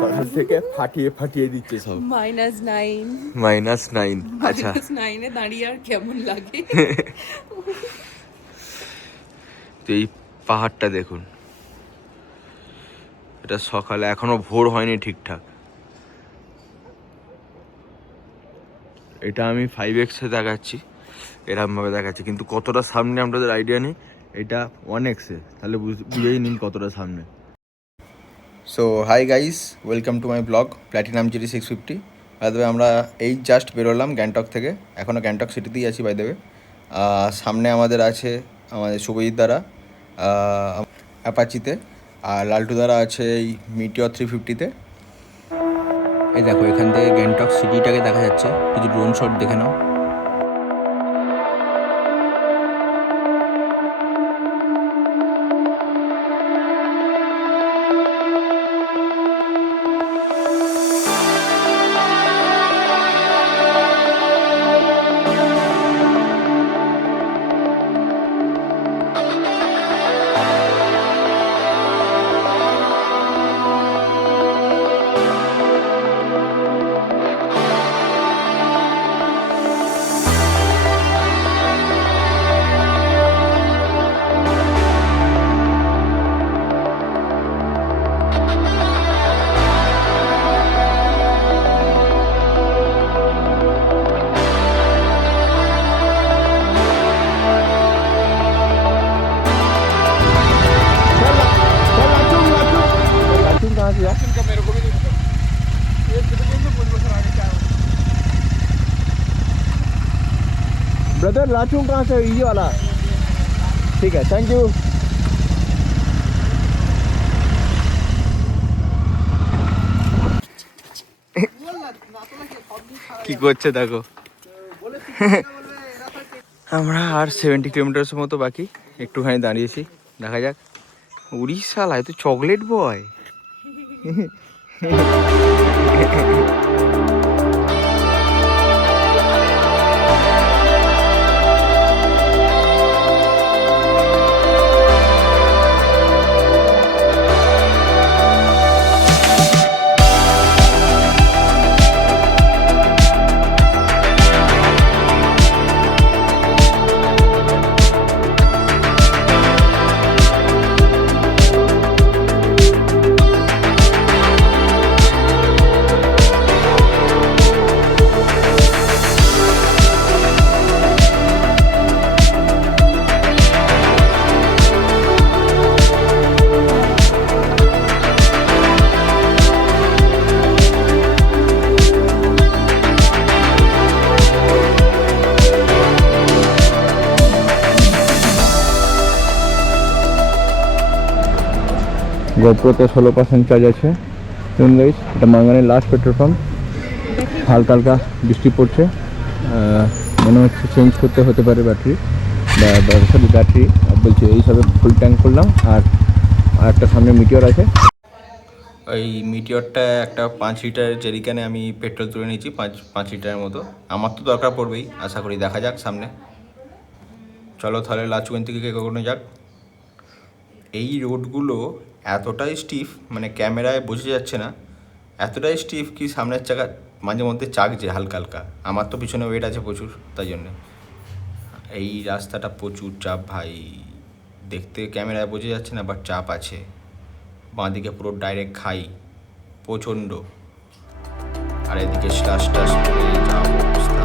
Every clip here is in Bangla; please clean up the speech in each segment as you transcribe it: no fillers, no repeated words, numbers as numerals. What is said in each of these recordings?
সকাল থেকে ফাটিয়ে ফাটিয়ে দিচ্ছে সব। -9 আচ্ছা -9 দাঁড়িয়ে আর কেমন লাগে। তো এই পাহাড়টা দেখুন, এটা সকালে এখনো ভোর হয়নি ঠিকঠাক। এটা আমি 5x দেখাচ্ছি, এরকমভাবে দেখাচ্ছি, কিন্তু কতটা সামনে আপনাদের আইডিয়া নেই। এটা 1x তাহলে বুঝেই নিন কতটা সামনে। So hi guys, welcome to my blog platinum GD 650। By the way আমরা এই জাস্ট বেরোলাম গ্যাংটক থেকে, এখনও গ্যাংটক সিটিতেই আছি বাই দ্য ওয়ে। সামনে আমাদের আছে আমাদের শুভজিৎ দ্বারা অ্যাপাচিতে, আর লালটু দ্বারা আছে এই মিটিওর 350-তে। এই দেখো এখান থেকে গ্যাংটক সিটিটাকে দেখা যাচ্ছে, কিছু ড্রোন শট দেখে নাও। ब्रदर लाचुंग कहाँ से? ये वाला ठीक है, थैंक यू। কি করছে দেখো। আমরা আর 70 কিলোমিটার মতো বাকি, একটুখানি দাঁড়িয়েছি, দেখা যাক। উড়িষ্যালায় তো চকলেট বয়। গোপ্রোতে 16% চার্জ আছে। শুনুন গাইস, এটা মাঙ্গানের লাস্ট পেট্রোল পাম্প। হালকা হালকা বৃষ্টি পড়ছে, মনে হচ্ছে চেঞ্জ করতে হতে পারে ব্যাটারি, ব্যাটারি বলছে এইসবে ফুল ট্যাঙ্ক করলাম। আর একটা সামনে মিটিওর আছে, ওই মিটিওরটা একটা 5 লিটার জেরিকানে আমি পেট্রোল তুলে নিয়েছি, 5 লিটারের মতো। আমার তো দরকার পড়বেই আশা করি, দেখা যাক সামনে। চলো তাহলে লাচুগঞ্জ থেকে কখনো যাক। এই রোডগুলো এতটাই স্টিফ, মানে ক্যামেরায় বোঝা যাচ্ছে না, এতটাই স্টিফ কি সামনের চাকা মাঝে মধ্যে চাকছে হালকা হালকা। আমার তো পিছনে ওয়েট আছে প্রচুর, তাই জন্যে। এই রাস্তাটা প্রচুর চাপ ভাই, দেখতে ক্যামেরায় বোঝা যাচ্ছে না, বাট চাপ আছে। বাঁদিকে পুরো ডাইরেক্ট খাই প্রচণ্ড, আর এদিকে স্টাস টাস করে যা অবস্থা।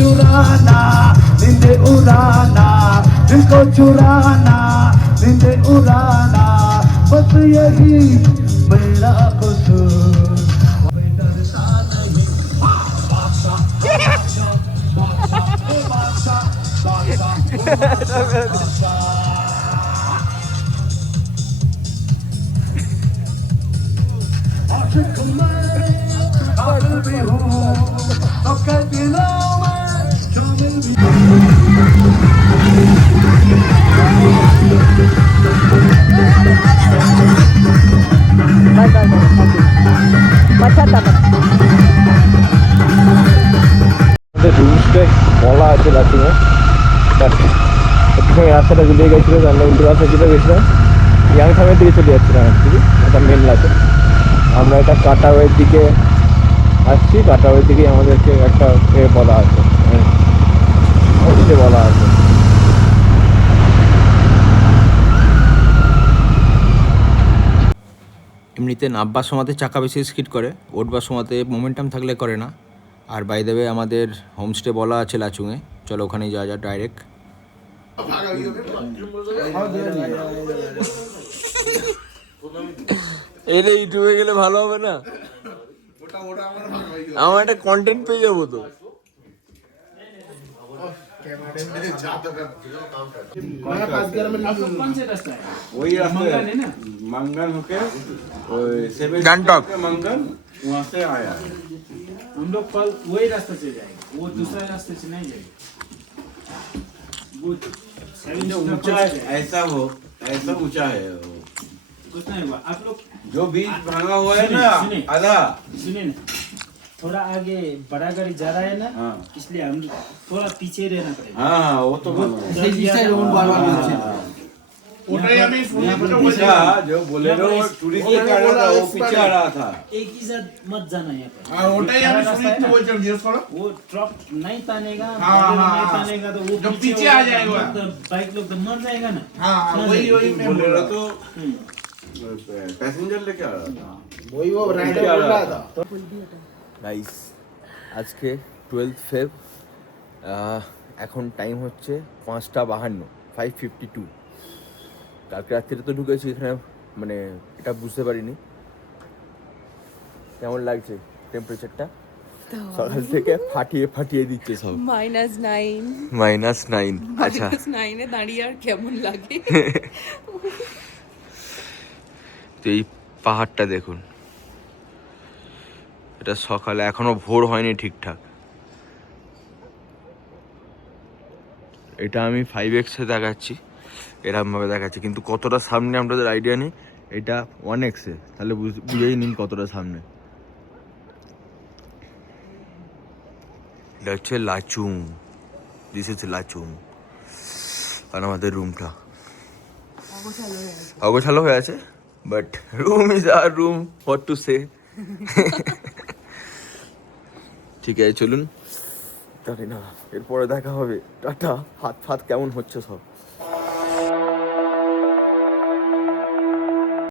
चुराना नींदे उड़ाना दिल को चुराना नींदे उड़ाना बस यही मेरा कसूर आशिक मैं पागल भी हूँ सबके दिलों में शामिल भी রুমসটা বলা আছে লাচুঙে, বাট একটুখানি রাস্তাটা গুলিয়ে গেছিলো, আমরা উল্টো রাস্তা চলে গেছিলাম, ইয়াংথামের দিকে চলে যাচ্ছিলাম অ্যাকচুয়ালি, এটা মেন লাচে। আমরা এটা কাটাওয়ের দিকে আসছি, কাটাওয়ের দিকেই আমাদেরকে একটা বলা আছে, বলা আছে। এমনিতে নামবার সময়তে চাকা বেশি স্কিড করে, উঠবার সময়তে মোমেন্টাম থাকলে করে না। আর বাই দ্য ওয়ে আমাদের হোমস্টে বলা আছে লাচুঙে, চলো ওখানেই যাওয়া যায় ডাইরেক্ট। এটা ইউটিউবে গেলে ভালো হবে না? আমার একটা কন্টেন্ট পেয়ে যাবো তো। वही रास्ते मंगन होके गैंगटॉक मंगन वहाँ से आया है। हम लोग कल वही रास्ते से जाएंगे, वो दूसरा रास्ते से नहीं जाएंगे। वो जो ऊंचा है ऐसा ऊंचा है वो। कुछ नहीं हुआ। आप लोग जो बीच भांगा हुआ है ना सुनिए। आधा सुनिए ना, थोड़ा आगे बड़ा गाड़ी जा रहा है ना, हाँ। इसलिए हम थोड़ा पीछे रहना पड़ेगा। हाँ वो तो पीछा जो बोलेरो टूरिस्ट लेके आ रहा था वो पीछे आ रहा था। एक ही साथ मत जाना यहाँ पे। আর ওটাই আমি শুনি তো বলছিলাম জিজ্ঞেস করো वो ट्रक नहीं तानेगा, हाँ, बगल हाँ, नहीं हाँ। तानेगा तो वो जब पीछे होगा, आ जाएगा। तो बाइक लोग तो मर जाएगा ना। हाँ हाँ, वही वही मैं बोल बोलेरो रहा तो हम्म। पैसेंजर लेके आ रहा था। वही वो राइडर बोल रहा था গাইস আজকে 12 ফেব, এখন টাইম হচ্ছে 5:52, 5:52। কালকে রাত্রিরে তো ঢুকেছি এখানে, মানে এটা বুঝতে পারিনি। কেমন লাগছে টেম্পারেচারটা? সকাল থেকে ফাটিয়ে ফাটিয়ে দিচ্ছে সব। -9 -9। আচ্ছা, -9 দাঁড়িয়ে আর কেমন লাগে? তো এই পাহাড়টা দেখুন, এটা সকালে এখনো ভোর হয়নি ঠিকঠাক। এটা আমি 5x এ দেখাচ্ছি, এরকমভাবে দেখাচ্ছি, কিন্তু কতটা সামনে আপনাদের আইডিয়া নেই। এটা 1x এ, তাহলে বুঝেই নিন কতটা সামনে। এটা হচ্ছে লাচুং, দিস ইজ লাচুং। আর আমাদের রুমটা অগোছালো হয়ে আছে, but room is our room, what to say. ঠিক আছে চলুন, জানি না এরপরে দেখা হবে। টাটা। হাত ফাত কেমন হচ্ছে সব?